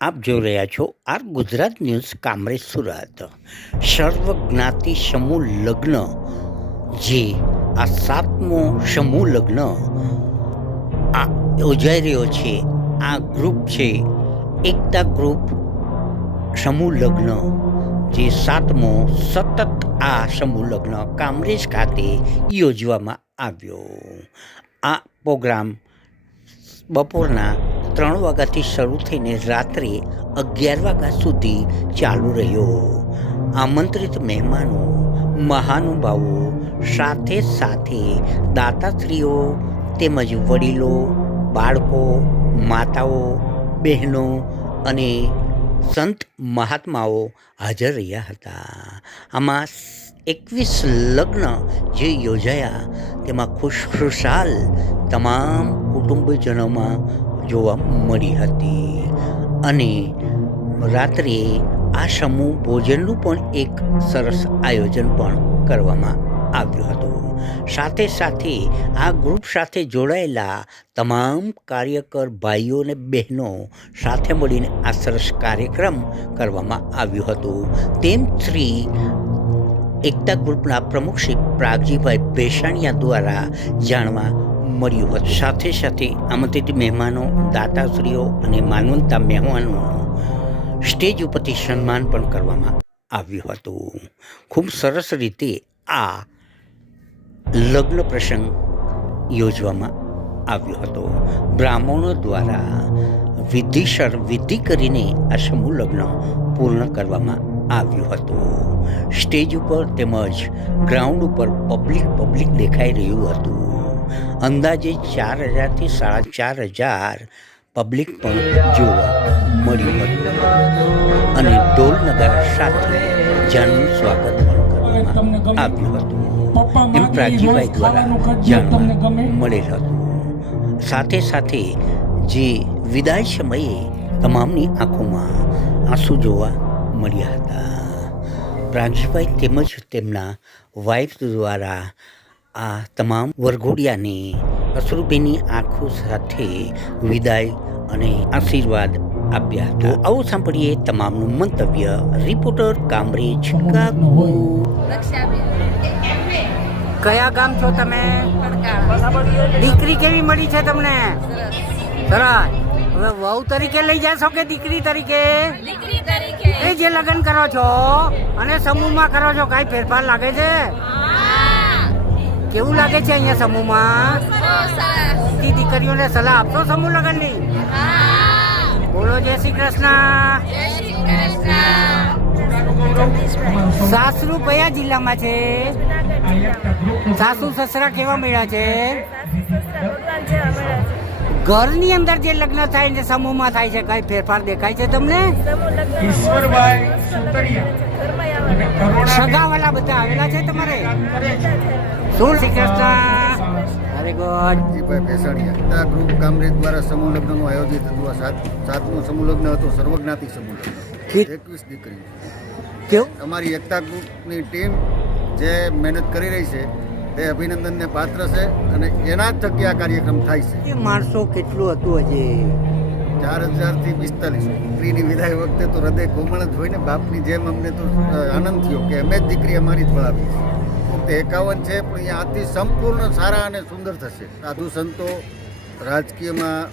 આપ જોઈ રહ્યા છો આર ગુજરાત ન્યૂઝ કામરેજ સુરત. સર્વ જ્ઞાતિ સમૂહ લગ્ન. જે, આ સાતમો સમૂહ લગ્ન. આ યોજાઈ રહ્યો છે. આ ગ્રુપ છે એકતા ગ્રુપ સમૂહ લગ્ન. જે સાતમો સતત આ સમૂહ લગ્ન કામરેજ ખાતે યોજવામાં આવ્યો. આ પ્રોગ્રામ બપોરના ત્રણ વાગ્યાથી શરૂ થઈને રાત્રે અગિયાર વાગ્યા સુધી ચાલુ રહ્યો. આમંત્રિત મહેમાનો, મહાનુભાવો, સાથે સાથે દાતાશ્રીઓ, તેમજ વડીલો, બાળકો, માતાઓ, બહેનો અને સંત મહાત્માઓ હાજર રહ્યા હતા. આમાં એકવીસ લગ્ન જે યોજાયા, તેમાં ખુશખુશાલ તમામ કુટુંબજનોમાં જોવા મળી હતી. અને રાત્રે આ સમૂહ ભોજનનું પણ એક સરસ આયોજન પણ કરવામાં આવ્યું હતું. સાથે સાથે આ ગ્રુપ સાથે જોડાયેલા તમામ કાર્યકર ભાઈઓ અને બહેનો સાથે મળીને આ સરસ કાર્યક્રમ કરવામાં આવ્યું હતું. તેમ શ્રી એકતા ગ્રુપના પ્રમુખ શ્રી પ્રાગજીભાઈ ભેસાણિયા દ્વારા જાણવા મળ્યું હતું. સાથે સાથે આમંત્રિત મહેમાનો, દાતાશ્રીઓ અને માનવંતા મહેમાનોનું સ્ટેજ ઉપરથી સન્માન પણ કરવામાં આવ્યું હતું. ખૂબ સરસ રીતે આ લગ્ન પ્રસંગ યોજવામાં આવ્યો હતો. બ્રાહ્મણો દ્વારા વિધિસર વિધિ કરીને આ સમૂહ લગ્ન પૂર્ણ કરવામાં આવ્યું હતું. સ્ટેજ ઉપર તેમજ ગ્રાઉન્ડ ઉપર પબ્લિક પબ્લિક દેખાઈ રહ્યું હતું. અંદાજે ચાર હજારથી સાડા ચાર હજાર પબ્લિક પણ જોવા મળ્યું હતું. અને ઢોલ નગારા સાથે જાનનું સ્વાગત પણ કરવામાં આવ્યું હતું. એમ પ્રાચીભાઈ દ્વારા જાણવા મળેલ હતું. સાથે સાથે જે વિદાય સમયે તમામની આંખોમાં આંસુ જોવા મળ્યા હતા. પ્રાગજીભાઈ તેમજ તેમના વાઇફ દ્વારા આ તમામ વરઘોડિયાને અશ્રુભીની આંખો સાથે વિદાય અને આશીર્વાદ આપ્યા હતા. આવો સાંભળીએ તમામનું મંતવ્ય. રિપોર્ટર કામરેજ કાકુ કયા ગામ છો તમે? દીકરી કેવી મળી છે તમને? સરસ. હવે વહુ તરીકે લઈ જાશો કે દીકરી તરીકે. એ જે લગ્ન કરો છો અને સમૂહમાં કરો છો કઈ ફેરફાર લાગે છે? કેવું લાગે છે અહીંયા સમૂહમાં? તી દીકરીઓને સલાહ આપશો સમૂહ લગ્નની? બોલો જય શ્રી કૃષ્ણ. જય શ્રી કૃષ્ણ. સાસરું કયા જિલ્લામાં છે? સાસુ સસરા કેવા મળ્યા છે? ઘરની અંદર જે લગ્ન થાય ને સમૂહમાં થાય છે કઈ ફેરફાર દેખાય છે તમને? સગાવાલા બધા આવેલા છે તમારે? શું Shri Krishna very good Jibhai Bhesaniya. Group Kamrej દ્વારા સમૂહ લગ્નનું આયોજિત હતું આ સાત સાતમું સમૂહ લગ્ન હતું સર્વજ્ઞાતિ સમૂહ લગ્ન એકવીસ દીકરી કેવું? અમારી એકતા ગ્રુપની ટીમ જે મહેનત કરી રહી છે તે અભિનંદનને પાત્ર છે અને એના જ થકી આ કાર્યક્રમ થાય છે. માણસો કેટલું હતું હજી? ચાર હજારથી પિસ્તાલીસ. દીકરીની વિદાય વખતે તો હૃદય કોમળ જ હોય ને બાપની જેમ અમને તો આનંદ થયો કે અમે જ દીકરી અમારી જ ભણાવી છે. ફક્ત એકાવન છે પણ અહીંયા આથી સંપૂર્ણ સારા અને સુંદર થશે. સાધુ સંતો રાજકીયમાં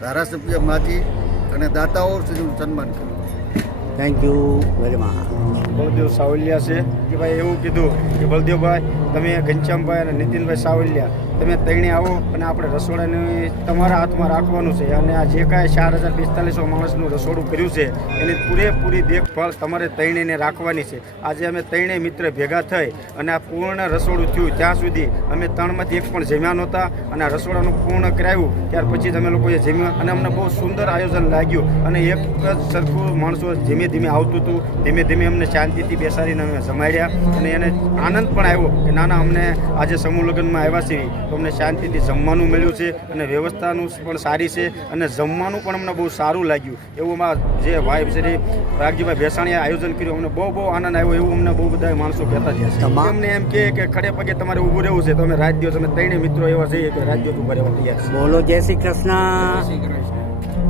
ધારાસભ્ય માજી અને દાતાઓ સુધીનું સન્માન કર્યું. Thank you very much Baldev Savaliya છે. કે ભાઈ એવું કીધું કે બળદેવભાઈ તમે ઘનશ્યામભાઈ અને નીતિનભાઈ સાવલિયા તમે તૈણે આવો અને આપણે રસોડાને તમારા હાથમાં રાખવાનું છે અને આ જે કાંઈ ચાર હજાર પિસ્તાલીસો માણસનું રસોડું કર્યું છે, એની પૂરેપૂરી દેખભાળ તમારે તૈણેને રાખવાની છે. આજે અમે તૈણે મિત્ર ભેગા થઈ અને આ પૂર્ણ રસોડું થયું ત્યાં સુધી અમે ત્રણમાંથી એક પણ જમ્યા નહોતા અને આ રસોડાનું પૂર્ણ કરાવ્યું ત્યાર પછી અમે લોકોએ જમ્યા અને અમને બહુ સુંદર આયોજન લાગ્યું અને એક જ સરખું માણસો ધીમે ધીમે આવતું હતું, ધીમે ધીમે અમને શાંતિથી બેસાડીને અમે જમાડ્યા અને એને આનંદ પણ આવ્યો કે, નાના, અમને આજે સમૂહ લગ્નમાં આવ્યા છીએ તો અમને શાંતિથી જમવાનું મળ્યું છે અને વ્યવસ્થાનું પણ સારી છે અને જમવાનું પણ અમને બહુ સારું લાગ્યું. એવું અમારા જે વાઇફ છે રાગજીભાઈ ભેસાણીએ આયોજન કર્યું. અમને બહુ બહુ આનંદ આવ્યો એવું અમને બહુ બધા માણસો કહેતા છે. તમામ- અમને એમ કહે કે ખડે પગે તમારે ઊભું રહેવું છે. તમે રાજ દિવસ અમે ત્રણેય મિત્રો એવા જઈએ કે રાજ દિવસ ઊભા રહેવા તૈયાર બોલો જય શ્રી કૃષ્ણ.